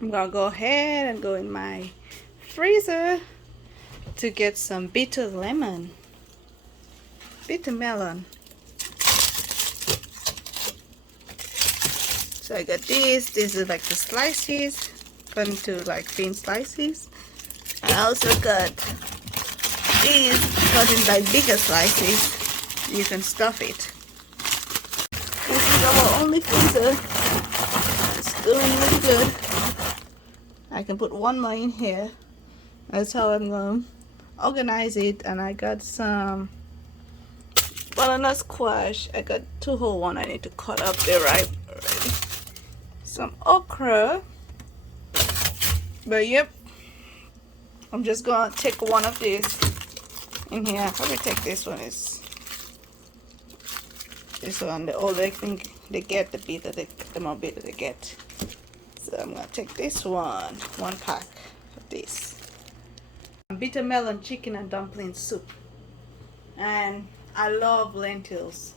I'm gonna go ahead and go in my freezer to get some bitter melon. So I got this. This is like the slices, cut into like thin slices. I also got these cut in like bigger slices. You can stuff it. This is our only freezer. It's doing really good. I can put one more in here. That's how I'm going to organize it. And I got some butternut squash. I got 2 whole ones I need to cut up. They're ripe already. Some okra. But yep, I'm just gonna take one of these in here. I'll probably take this one. Is this one? The older they get, the more bitter they get. So I'm gonna take this one pack of this. Bitter melon chicken and dumpling soup. And I love lentils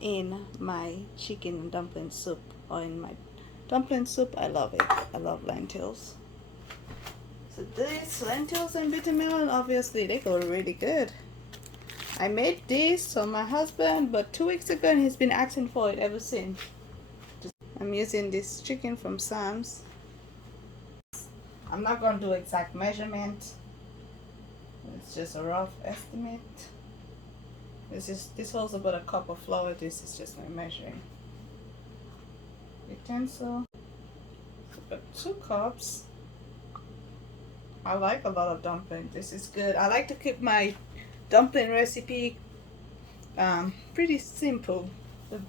in my chicken and dumpling soup, or in my dumpling soup. I love it. I love lentils. So these lentils and bitter melon, obviously they go really good. I made this for my husband, but 2 weeks ago, and he's been asking for it ever since. I'm using this chicken from Sam's. I'm not going to do exact measurement. It's just a rough estimate. This holds about a cup of flour. This is just my measuring utensil. About 2 cups. I like a lot of dumpling. This is good. I like to keep my dumpling recipe pretty simple. The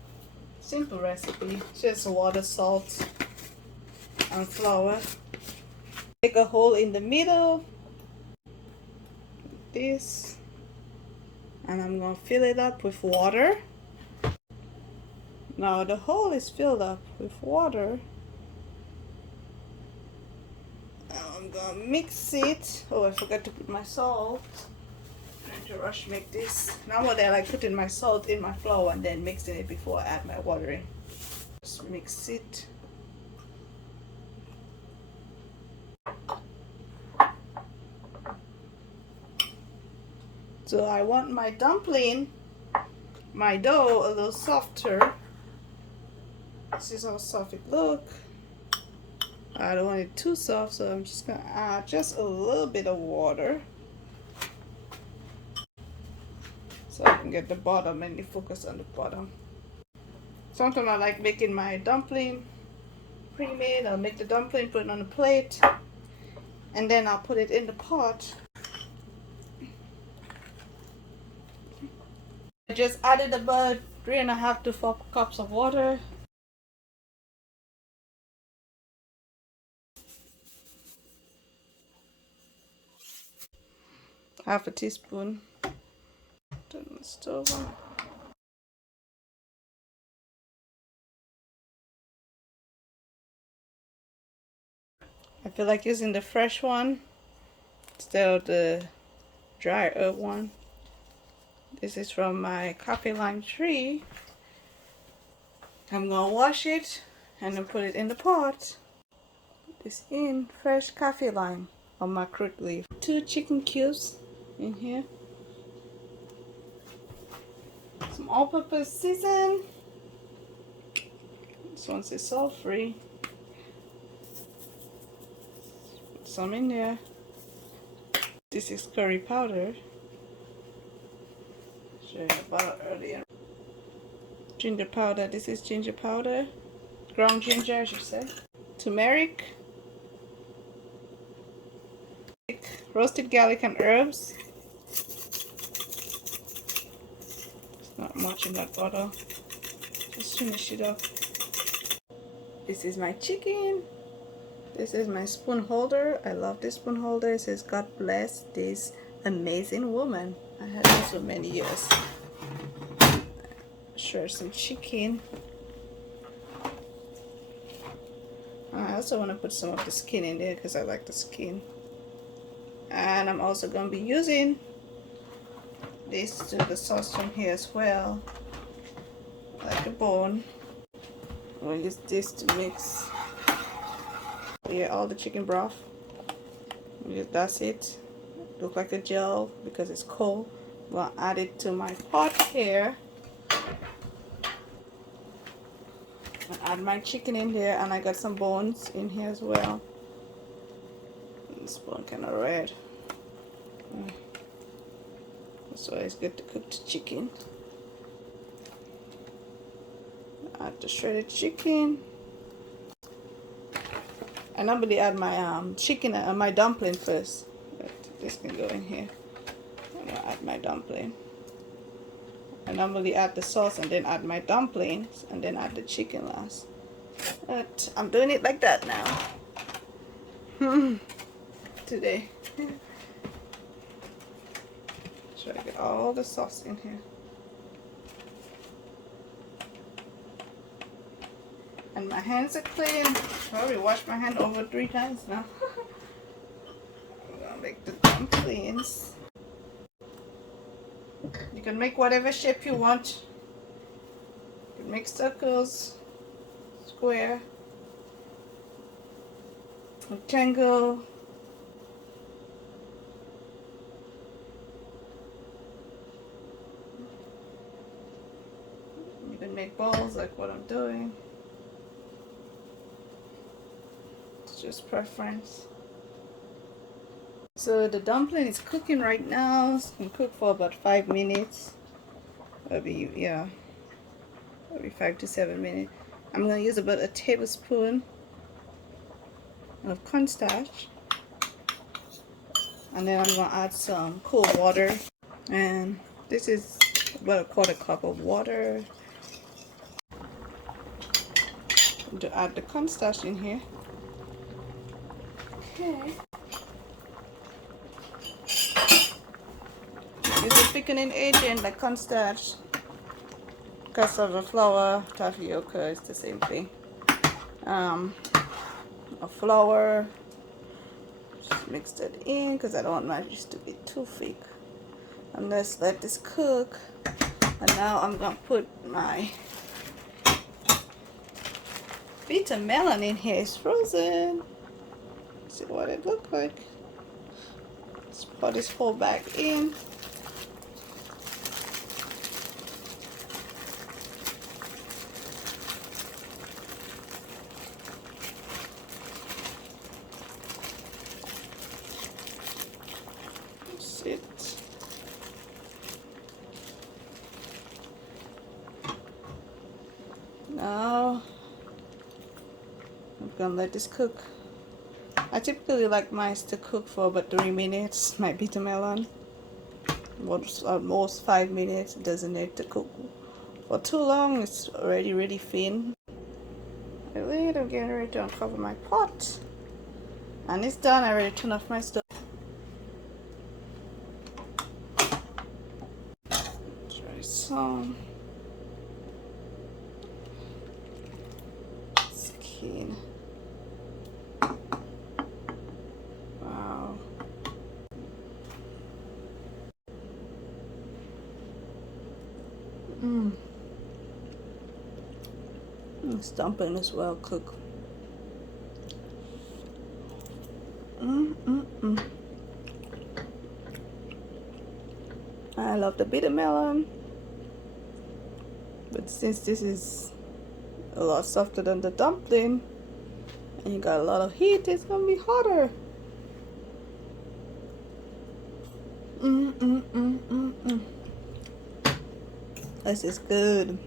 simple recipe, just water, salt, and flour. Make a hole in the middle, this, and I'm gonna fill it up with water. Now the hole is filled up with water. I'm gonna mix it. Oh, I forgot to put my salt. I'm trying to rush make this. Normally I like putting my salt in my flour and then mixing it before I add my water in. Just mix it. So I want my dumpling, my dough, a little softer. This is how soft it looks. I don't want it too soft, so I'm just gonna add just a little bit of water so I can get the bottom and focus on the bottom. Sometimes I like making my dumpling pre-made. I'll make the dumpling, put it on a plate, and then I'll put it in the pot. I just added about 3.5 to 4 cups of water. Half a teaspoon. Turn the stove on. I feel like using the fresh one instead of the dry herb one. This is from my coffee lime tree. I'm gonna wash it and then put it in the pot. Put this in fresh coffee lime on my crude leaf. 2 chicken cubes in here. Some all-purpose season. This one's salt free. Put some in there. This is curry powder. Show you about earlier. Ginger powder. This is ginger powder. Ground ginger, I should say. Turmeric. Roasted garlic and herbs. It's not much in that bottle. Just finish it up. This is my chicken. This is my spoon holder. I love this spoon holder. It says, "God bless this amazing woman." I had this for many years. Sure, some chicken. I also want to put some of the skin in there because I like the skin. And I'm also going to be using this to the saucepan here as well, like a bone. I'm going to use this to mix Yeah, all the chicken broth. Yeah, that's it. Look like a gel because it's cold. I'm gonna add it to my pot here. And add my chicken in here, and I got some bones in here as well. This bone kind of red. That's why it's good to cook the chicken. Add the shredded chicken. I normally add my chicken and my dumpling first. But this can go in here. I'm gonna add my dumpling. I normally add the sauce and then add my dumplings and then add the chicken last. But I'm doing it like that now. Today. Try to get all the sauce in here. And my hands are clean. I already washed my hand over 3 times now. I'm gonna make the dumplings. You can make whatever shape you want. You can make circles, square, rectangle. You can make balls like what I'm doing. It's just preference. So the dumpling is cooking right now. It's gonna cook for about 5 minutes. Maybe, yeah, maybe 5 to 7 minutes. I'm gonna use about a tablespoon of cornstarch, and then I'm gonna add some cold water, and this is about a 1/4 cup of water. To add the cornstarch in here. Okay. It's a thickening agent like cornstarch. Cassava flour, tapioca, it's the same thing. A flour. Just mix that in because I don't want my juice to be too thick. And let's let this cook. And now I'm gonna put my bitter melon in here. It's frozen. See what it looks like. Let's pour this whole bag in. That's it. Now I'm gonna let this cook. I typically like mine to cook for about 3 minutes, my bitter melon. Most 5 minutes. It doesn't need to cook for too long. It's already really thin. Wait, I'm getting ready to uncover my pot. And it's done. I already turned off my stove. Try some skin. Wow. This dumpling is well cooked. I love the bitter melon, but since this is a lot softer than the dumpling and you got a lot of heat, it's gonna be hotter. This is good.